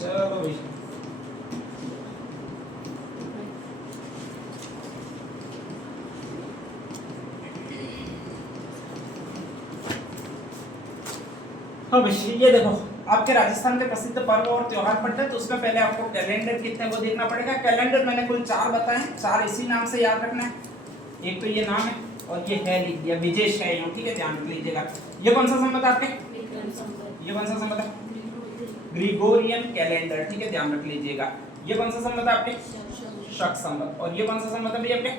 चलो भाई हाँ भाई ये देखो आपके राजस्थान के प्रसिद्ध पर्व और त्योहार पड़ते हैं तो उसमें पहले आपको कैलेंडर कितने वो देखना पड़ेगा। कैलेंडर मैंने कुल 4 बताए हैं, 4 इसी नाम से याद रखना है। एक तो ये नाम है और ये है लिख दिया विजेश है यहाँ, ठीक है ध्यान रख लीजिएगा। ये कौन सा संवत है आपके? ये कौन सा संवत है? ग्रिगोरियन कैलेंडर, ठीक है ध्यान रख लीजिएगा। ये कौन सा संवत है आपके? शक संवत। और ये कौन सा संवत है भैया आपके?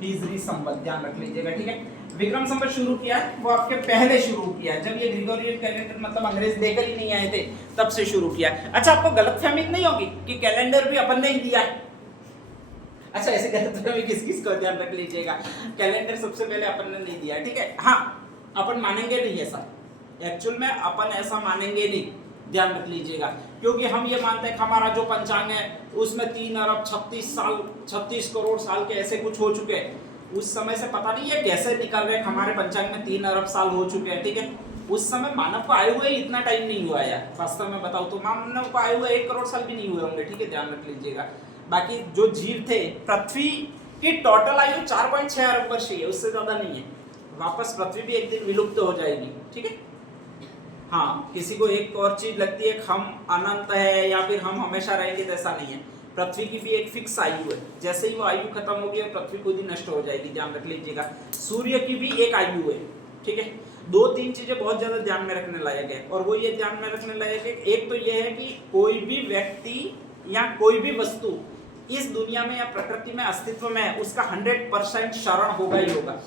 हिजरी संवत, ध्यान रख लीजिएगा, ठीक है। विक्रम संवत शुरू किया है वो आपके पहले शुरू किया है, जब ये ग्रिगोरियन कैलेंडर मतलब अंग्रेज देकर ही नहीं आए थे तब से शुरू किया। अच्छा आपको गलतफहमी नहीं होगी कि कैलेंडर भी अपन ने ही दिया है। अच्छा ऐसे गलतफहमी किस किस को, ध्यान रख लीजिएगा। कैलेंडर सबसे पहले अपन ने नहीं दिया है, ठीक है। हाँ अपन मानेंगे नहीं ऐसा, एक्चुअल में अपन ऐसा मानेंगे नहीं, ध्यान रख लीजिएगा। क्योंकि हम ये मानते हैं कि हमारा जो पंचांग है उसमें 3 अरब 36 करोड़ साल के ऐसे कुछ हो चुके हैं। उस समय से पता नहीं है कैसे निकल रहे हमारे पंचांग में 3 अरब साल हो चुके हैं, ठीक है। उस समय मानव को आए हुए इतना टाइम नहीं हुआ यार, वास्तव में बताऊं तो मानव को आए हुए 1 करोड़ साल भी नहीं हुए होंगे, ठीक है ध्यान रख लीजिएगा। बाकी जो जीव थे, पृथ्वी की टोटल आयु 4.6 अरब वर्ष ही है, उससे ज्यादा नहीं है। वापस पृथ्वी भी एक दिन विलुप्त हो जाएगी, ठीक है। हाँ किसी को एक और चीज लगती है हम अनंत है या फिर हम हमेशा रहेंगे, तो ऐसा नहीं है। पृथ्वी की भी एक फिक्स आयु है, जैसे ही वो आयु खत्म होगी और पृथ्वी खुद ही नष्ट हो जाएगी, ध्यान रख लीजिएगा। सूर्य की भी एक आयु है, ठीक है। 2-3 चीजें बहुत ज्यादा ध्यान में रखने लायक है, और वो ये ध्यान में रखने लायक है। एक तो ये है कि कोई भी व्यक्ति या कोई भी वस्तु इस दुनिया में या प्रकृति में अस्तित्व में है, उसका 100% शरण होगा ही होगा।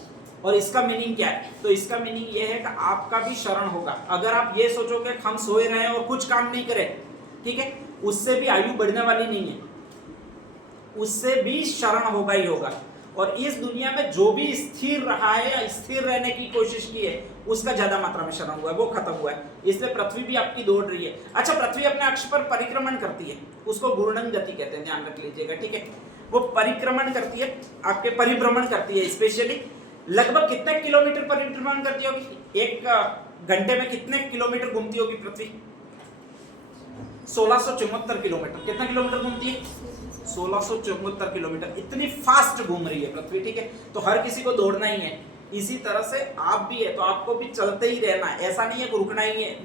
और इसका मीनिंग क्या है? तो इसका मीनिंग ये है कि आपका भी शरण होगा। अगर आप ये सोचोगे कि हम सोए रहे और कुछ काम नहीं करें, ठीक है, उससे भी आयु बढ़ने वाली नहीं है, उससे भी शरण होगा ही होगा। और इस दुनिया में जो भी स्थिर रहा है या स्थिर रहने की कोशिश की है उसका ज्यादा मात्रा में शरण हुआ है, वो खत्म हुआ है। इसलिए पृथ्वी भी आपकी दौड़ रही है। अच्छा पृथ्वी अपने अक्ष पर परिक्रमण करती है, उसको घूर्णन गति कहते हैं, ध्यान रख लीजिएगा, ठीक है। वो परिक्रमण करती है, आपके परिभ्रमण करती है। स्पेशली लगभग कितने किलोमीटर परिभ्रमण करती होगी? 1 घंटे में कितने किलोमीटर घूमती होगी पृथ्वी? 1674 किलोमीटर। कितना किलोमीटर घूमती है? 1674 किलोमीटर। इतनी फास्ट घूम रही है पृथ्वी, ठीक है। तो हर किसी को दौड़ना ही है। इसी तरह से आप भी है तो आपको भी चलते ही रहना है। ऐसा नहीं है कि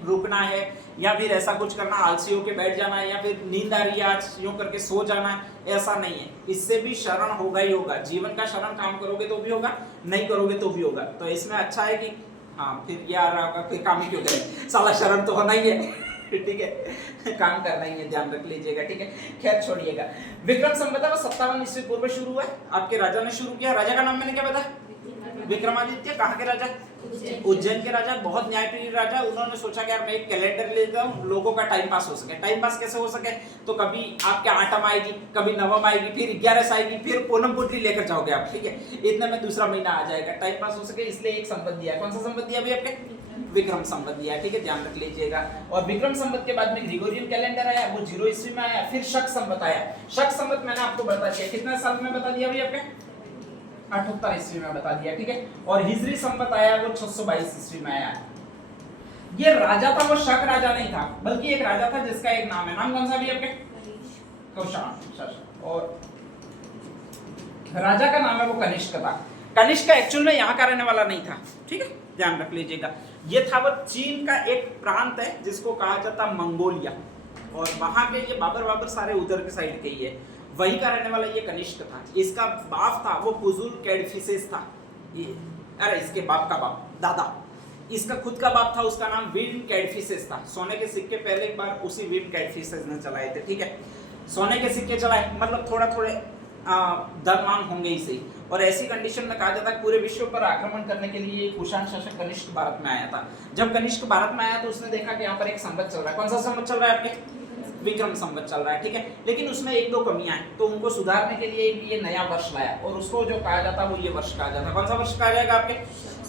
रुकना है या फिर ऐसा कुछ करना, आलसी होके बैठ जाना है या फिर नींद आ रही है आज यूं करके सो जाना है, ऐसा नहीं है। इससे भी शरण होगा ही होगा। जीवन का शरण काम करोगे तो भी होगा, नहीं करोगे तो भी होगा। तो इसमें अच्छा है कि हाँ फिर यार फिर काम ही क्यों करें, साला शरण तो होना ही है, ठीक है, काम करना ही है, ध्यान रख लीजिएगा, ठीक है। खैर छोड़िएगा। विक्रम संवत 57 ईस्वी पूर्व शुरू हुआ है, आपके राजा ने शुरू किया। राजा का नाम मैंने क्या बताया? विक्रमादित्य। कहाँ के राजा? उज्जैन के राजा, बहुत न्यायप्रिय राजा। उन्होंने सोचा कि यार मैं एक कैलेंडर लेता हूँ, लोगों का टाइम पास हो सके। टाइम पास कैसे हो सके? तो कभी आपके आठम आएगी, कभी नवम आएगी, फिर 11 आएगी, फिर पूनम पुत्री लेकर जाओगे आप, ठीक है। इतने में दूसरा महीना आ जाएगा, टाइम पास हो सके, इसलिए एक संवत दिया। कौन सा संवत दिया भैया आपके? विक्रम संवत दिया, ठीक है, ध्यान रख लीजिएगा। और विक्रम संवत के बाद में ग्रिगोरियन कैलेंडर आया, वो 0 ईस्वी में आया। फिर शक संवत आया। शक संवत मैंने आपको बता दिया, कितने साल में बता दिया भैया आपके? 78 ईस्वी में बता दिया, ठीक है। और हिजरी संवत आया, वो 622 ईस्वी में आया। ये राजा था, वो शक राजा नहीं था, बल्कि एक राजा था जिसका एक नाम है। नाम कौन सा भी आपके? कुषाण। और राजा का नाम है वो कनिष्क था। कनिष्क एक्चुअल में यहाँ का रहने वाला नहीं था, ठीक है, ध्यान रख लीजिएगा। ये था वो चीन का एक प्रांत है जिसको कहा जाता मंगोलिया, और वहां के ये बाबर सारे उधर के साइड के ही है, वही का रहने वाला ये कनिष्क था। इसका बाप था वो कुजुल कैडफिसेस था, ये अरे इसके बाप का बाप, दादा, इसका खुद का बाप था, उसका नाम विन कैडफिसेस था। सोने के सिक्के पहले एक बार उसी विन कैडफिसेस ने चलाए थे, ठीक है। सोने के सिक्के चलाए मतलब थोड़े दरमान होंगे ही सही। और ऐसी कंडीशन में कहा जाता है पूरे विश्व पर आक्रमण करने के लिए कुषाण शासक कनिष्क भारत में आया था। जब कनिष्क भारत में आया तो उसने देखा कि यहाँ पर एक संवत चल रहा है। कौन सा संवत चल रहा है आपके? विक्रम संवत चल रहा है, ठीक है। लेकिन उसमें 1-2 कमियां हैं, तो उनको सुधारने के लिए ये नया वर्ष लाया, और उसको जो कहा जाता है वो ये वर्ष कहा जाता है। कौन सा वर्ष कहा जाएगा आपके?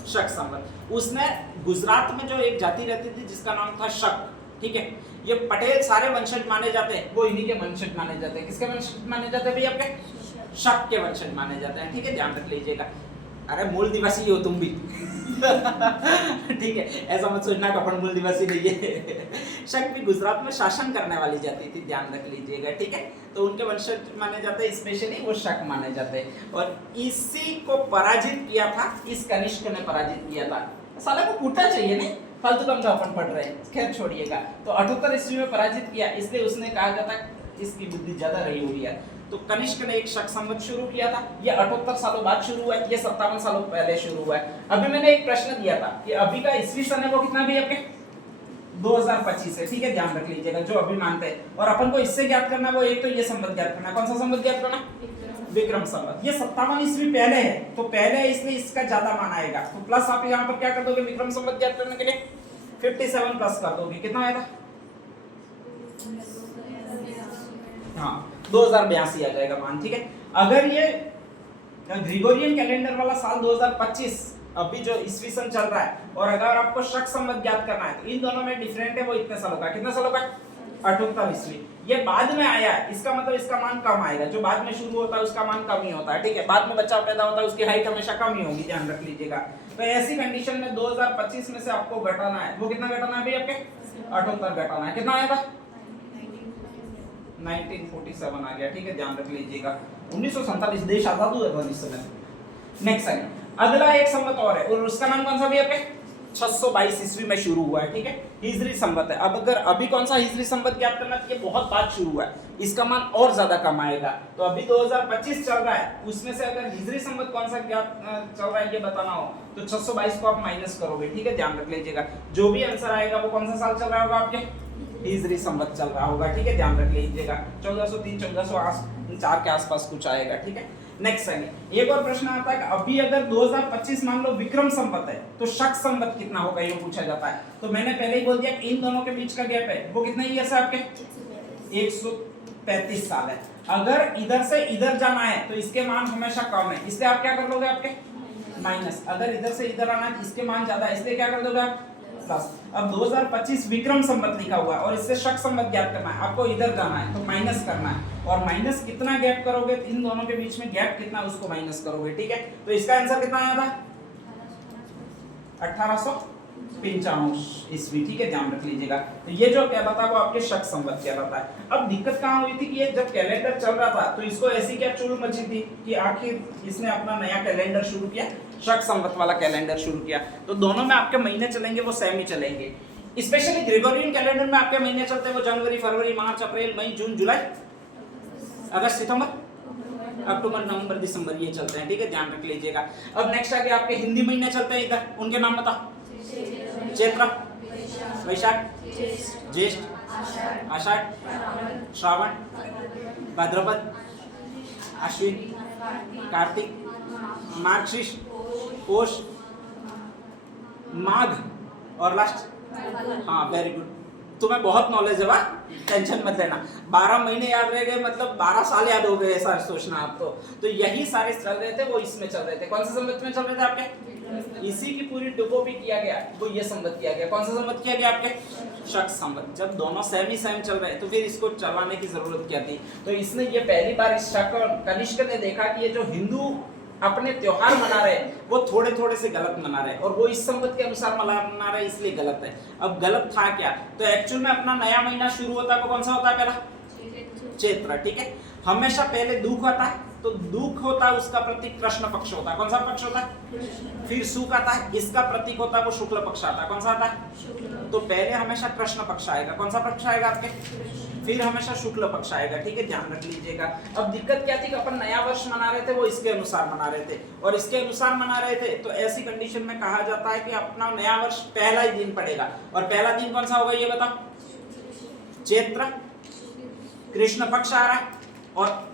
शक संवत। उसने गुजरात में जो एक जाति रहती थी जिसका नाम था शक, ठीक है। ये पटेल सारे वंशज माने जाते हैं, वो इन्हीं के वंशज माने जाते हैं। किसके वंशज माने जाते हैं भैया आपके? शक के वंशज माने जाते हैं, ठीक है, ध्यान रख लीजिएगा। अरे मूल निवासी हो तुम भी ठीक है, ऐसा मत सोचना कि अपन मूल निवासी नहीं है शक भी गुजरात में शासन करने वाली जाति थी, ध्यान रख लीजिएगा, ठीक है। तो उनके वंशज माने जाते हैं, स्पेशली वो शक माने जाते हैं। और इसी को पराजित किया था, इस कनिष्क ने पराजित किया था। साला को कूटना चाहिए नहीं, फालतू कम का अपन पढ़ रहे हैं, खैर छोड़िएगा। तो 78 ईस्वी में पराजित किया, इसलिए उसने कहा जाता इसकी बुद्धि ज्यादा रही हुई है। तो कनिष्क ने एक शक संवत शुरू किया था, ये 78 सालों बाद शुरू हुआ है, ये 57 सालों पहले शुरू हुआ है। अभी मैंने एक प्रश्न दिया था कि अभी का ईस्वी सन है वो कितना भी आपके 2025 है, ठीक है, ध्यान रख लीजिएगा, जो अभी मानते हैं। और अपन को इससे ज्ञात करना वो एक तो ये संवत ज्ञात करना, कौन सा संवत ज्ञात करना, विक्रम संवत। ये 57 ईस्वी पहले है, तो पहले है इसलिए इसका ज्यादा मान आएगा। तो प्लस आप यहाँ पर क्या कर दोगे, विक्रम संवत ज्ञात करने के लिए 57 प्लस कर दोगे, कितना आएगा, हाँ 2082 आ जाएगा मान, ठीक है। अगर ये ग्रिगोरियन कैलेंडर वाला साल 2025 अभी जो ईस्वी सन चल रहा है, और अगर आपको शक संवत ज्ञात करना है, तो इन दोनों में डिफरेंट है, वो इतने सालों का, कितने सालों का, 78 ईस्वी। ये बाद में आया है, इसका मतलब इसका मान कम आएगा, जो बाद में शुरू होता है उसका मान कम ही होता है, ठीक है। बाद में बच्चा पैदा होता है, उसकी हाइट हमेशा कम ही होगी, ध्यान रख लीजिएगा। तो ऐसी कंडीशन में 2025 में से आपको घटाना है, वो कितना घटाना है भाई, आपके 78 घटाना है, कितना आएगा 1947 आ गया, ठीक है, ध्यान रख लीजिएगा। 1947 देश आजाद हुआ था इस समय। नेक्स्ट सेकंड, अगला एक संवत और है, और उसका नाम कौन सा भी आपके 622 ईस्वी में शुरू हुआ है, ठीक है, हिजरी संवत है। अब अगर अभी कौन सा हिजरी संवत ज्ञात करना है, ये बहुत बाद शुरू हुआ है, इसका मान और ज्यादा कम आएगा। तो अभी 2025 चल रहा है, उसमें से अगर हिजरी संवत कौन सा ज्ञात चल रहा है ये बताना हो, तो 622 को आप माइनस करोगे, ठीक है, ध्यान रख लीजिएगा। जो भी आंसर आएगा वो कौन सा साल चल रहा होगा, आपके हिजरी संवत चल रहा होगा, ठीक है, ध्यान रख लीजिएगा। 1403 1404 के आसपास कुछ आएगा, ठीक है। नेक्स्ट सेकंड, एक और प्रश्न आता है कि अभी अगर 2025 मान लो विक्रम संवत है, तो शक संवत कितना होगा, ये पूछा जाता है। तो मैंने पहले ही बोल दिया इन दोनों के बीच का गैप है, वो कितना ईयर्स है आपके 135 साल है। अगर इधर से इधर जाना है तो इसके मान हमेशा कम है, इसलिए आप क्या कर लोगे, आपके माइनस। अगर इधर से इधर आना है तो इसके मान ज्यादा है, इसलिए क्या कर दोगे आप प्लस। अब 2025 विक्रम संवत लिखा हुआ है और इससे शक संवत ज्ञात करना है, आपको इधर जाना है तो माइनस करना है, और माइनस कितना गैप करोगे, इन दोनों के बीच में गैप कितना उसको माइनस करोगे, ठीक है। तो इसका आंसर कितना आया था 1895 ईस्वी, ठीक है, ध्यान रख लीजिएगा। तो ये जो कहलाता है वो आपके शक संवत कहलाता है। अब दिक्कत कहाँ हुई थी कि ये जब कैलेंडर चल रहा था तो इसको ऐसी क्या चूल मची थी कि आखिर इसने अपना नया कैलेंडर शुरू किया, शक संवत वाला कैलेंडर शुरू किया। तो दोनों में आपके महीने चलेंगे वो सेम ही चलेंगे। स्पेशली ग्रेगोरियन कैलेंडर में आपके महीने चलते हैं वो जनवरी, फरवरी, मार्च, अप्रैल, मई, जून, जुलाई, अगस्त, सितंबर, अक्टूबर, नवंबर, दिसंबर, ये चलते हैं, ठीक है, ध्यान रख लीजिएगा। अब नेक्स्ट आगे आपके हिंदी महीने चलते हैं इधर, उनके नाम बता, चैत्र, वैशाख, ज्येष्ठ, आषाढ़, श्रावण, भाद्रपद, आश्विन, कार्तिक, मार्गशीर्ष, पौष, माघ और लास्ट, हाँ वेरी गुड, तुम्हें बहुत नॉलेज है, वाह, टेंशन मत लेना। 12 महीने याद रह गए, मतलब 12 साल याद हो गए, ऐसा सोचना आप तो यही सारे चल रहे थे, वो इसमें चल रहे थे। कौन से संवत में चल रहे थे आपके, इसी की पूरी डिकोपी किया गया, वो ये संवत किया गया। कौन सा संवत किया गया आपके, शक संवत। जब दोनों सेम ही सेम चल रहे तो फिर इसको चलाने की जरूरत क्या थी। तो इसने ये पहली बार इस शक और कनिष्क ने देखा कि ये जो हिंदू अपने त्योहार मना रहे वो थोड़े थोड़े से गलत मना रहे, और वो इस संवत के अनुसार मना रहे, इसलिए गलत है। अब गलत था क्या, तो एक्चुअल में अपना नया महीना शुरू होता है वो कौन सा होता है, पहला चैत्र, ठीक है। हमेशा पहले दुख आता है, तो दुख होता है उसका प्रतीक कृष्ण पक्ष होता है, कौन सा पक्ष होता है, फिर सुख आता है, इसका प्रतीक होता है वो शुक्ल पक्ष आता है, कौन सा आता है, तो पहले हमेशा कृष्ण पक्ष आएगा, कौन सा पक्ष आएगा आपके, फिर हमेशा शुक्ल पक्ष आएगा, ठीक है, ध्यान रख लीजिएगा। अब दिक्कत क्या थी कि अपन नया वर्ष मना रहे थे, वो इसके अनुसार मना रहे थे, और इसके अनुसार मना रहे थे, तो ऐसी कंडीशन में कहा जाता है कि अपना नया वर्ष पहला ही दिन पड़ेगा, और पहला दिन कौन सा होगा ये बता, चैत्र, कृष्ण पक्ष आ रहा है, और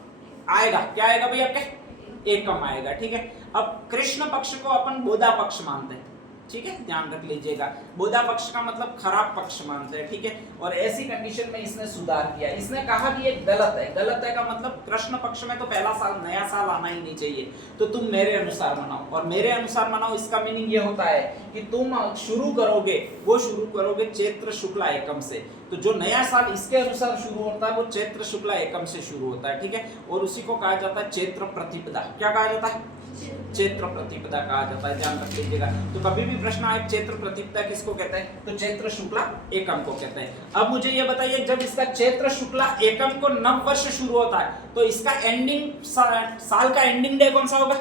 आएगा क्या आएगा भाई आपके, एकम आएगा, ठीक है। अब कृष्ण पक्ष को अपन बोधा पक्ष मानते हैं, ठीक है, ध्यान रख लीजिएगा। बोधा पक्ष का मतलब खराब पक्ष मानते हैं, ठीक है। और ऐसी कंडीशन में इसने सुधार किया, इसने कहा कि ये गलत है। गलत है का मतलब कृष्ण पक्ष में तो पहला साल नया साल आना ही नहीं चाहिए, तो तुम मेरे अनुसार मनाओ, और मेरे अनुसार मनाओ इसका मीनिंग ये होता है कि तुम शुरू करोगे चैत्र शुक्ला एकम से, तो जो नया साल इसके अनुसार शुरू होता है वो चैत्र शुक्ला एकम से शुरू होता है, ठीक है। और उसी को कहा जाता है चैत्र प्रतिपदा। क्या कहा जाता है, चैत्र प्रतिपदा कहा जाता है, ध्यान रख लीजिएगा। तो कभी भी प्रश्न आए चैत्र प्रतिपदा किसको कहते हैं, तो चैत्र शुक्ला एकम को कहते हैं। अब मुझे ये बताइए, जब इसका चैत्र शुक्ला एकम को नव वर्ष शुरू होता है तो इसका एंडिंग साल का एंडिंग डे कौन सा होगा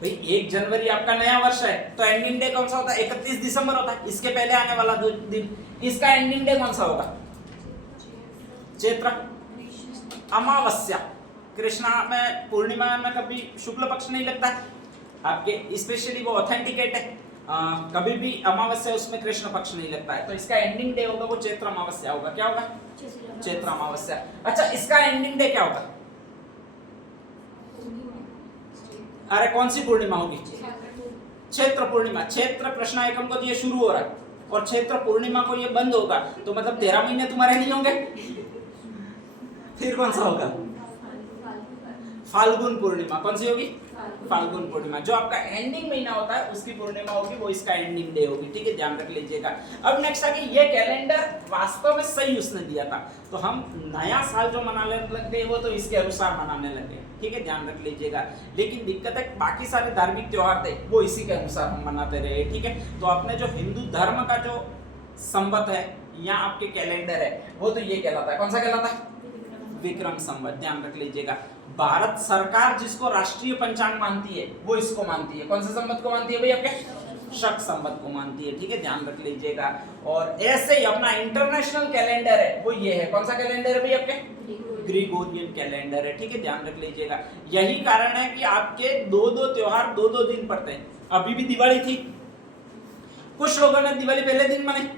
भाई? 1 जनवरी आपका नया वर्ष है तो एंडिंग डे कौन सा होता है? 31 दिसंबर होता है, इसके पहले आने वाला दिन। इसका एंडिंग डे कौन सा होगा? चैत्र अमावस्या। कृष्णा में पूर्णिमा में कभी शुक्ल पक्ष नहीं लगता है आपके, स्पेशली वो ऑथेंटिकेट है, कभी भी अमावस्या उसमें कृष्ण पक्ष नहीं लगता है, तो इसका एंडिंग डे होगा वो चैत्र अमावस्या होगा। क्या होगा? चैत्र अमावस्या। अच्छा, इसका एंडिंग डे क्या होगा? अरे कौन सी पूर्णिमा होगी? क्षेत्र पूर्णिमा। क्षेत्र कृष्णा एकम को तो ये शुरू हो रहा है और क्षेत्र पूर्णिमा को ये बंद होगा, तो मतलब 13 महीने तुम्हारे नहीं होंगे। फिर कौन सा होगा? फाल्गुन पूर्णिमा। कौन सी होगी? फाल्गुन पूर्णिमा। जो आपका एंडिंग महीना होता है उसकी पूर्णिमा होगी, वो इसका एंडिंग डे होगी। ठीक है, ध्यान रख लीजिएगा। अब नेक्स्ट आगे, ये कैलेंडर वास्तव में सही उसने दिया था, तो हम नया साल जो मनाने लग गए वो तो इसके अनुसार मनाने लगे। ठीक है, ध्यान रख लीजिएगा। लेकिन दिक्कत है बाकी सारे धार्मिक त्योहार थे वो इसी के अनुसार हम मनाते रहे। ठीक है, तो अपने जो हिंदू धर्म का जो संवत है या आपके कैलेंडर है वो तो ये कहलाता है, कौन सा कहलाता है? विक्रम संवत। ध्यान रख लीजिएगा। भारत सरकार जिसको राष्ट्रीय पंचांग मानती है वो इसको मानती है, कौन से संवत को मानती है भाई? आपके शक संवत को मानती है। ठीक है, ध्यान रख लीजिएगा। और ऐसे ही अपना इंटरनेशनल कैलेंडर है वो ये है, कौन सा कैलेंडर है भाई? आपके ग्रिगोरियन कैलेंडर है। ठीक है, ध्यान रख लीजिएगा। यही कारण है कि आपके 2-2 त्योहार 2-2 दिन पड़ते हैं। अभी भी दिवाली थी, कुछ लोगों ने दिवाली पहले दिन मनाई,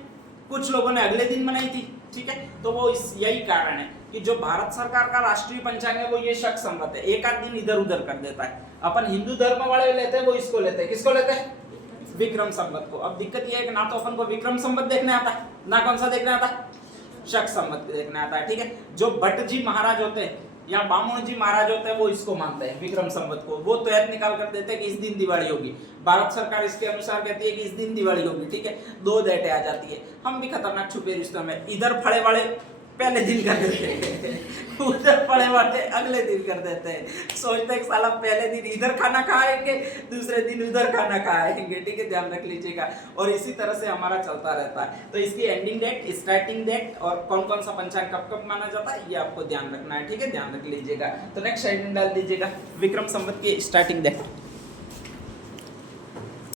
कुछ लोगों ने अगले दिन मनाई थी। ठीक है, तो वो यही कारण है कि जो भारत सरकार का राष्ट्रीय पंचांग है वो ये शक संवत है, एक आध दिन इधर उधर कर देता है। अपन हिंदू धर्म वाले लेते हैं वो इसको लेते हैं, किसको लेते हैं? विक्रम संवत को। अब दिक्कत ये है कि ना तो अपन को विक्रम संवत देखने आता है, ना कौन सा देखने आता है? शक संवत देखने आता है। ठीक है, जो भट्ट जी महाराज होते हैं या बामण जी महाराज होते हैं वो इसको मानते हैं, विक्रम संवत को। वो तो याद निकाल कर देते हैं कि इस दिन दिवाली होगी, भारत सरकार इसके अनुसार कहती है कि इस दिन दिवाली होगी। ठीक है, 2 डेटें आ जाती है। हम भी खतरनाक छुपे रिश्तों में इधर फड़े वाले पहले दिन कर देते हैं, उधर पड़े वाले अगले दिन कर देते हैं। सोचते हैं साला पहले दिन इधर खाना खाएंगे, दूसरे दिन उधर खाना खाएंगे। ठीक है, ध्यान रख लीजिएगा। और इसी तरह से हमारा चलता रहता है। तो इसकी एंडिंग डेट, स्टार्टिंग डेट और कौन कौन सा पंचांग कब कब माना जाता है ये आपको ध्यान रखना है। ठीक है, ध्यान रख लीजिएगा। तो नेक्स्ट हेडिंग डाल दीजिएगा, विक्रम संवत की स्टार्टिंग डेट।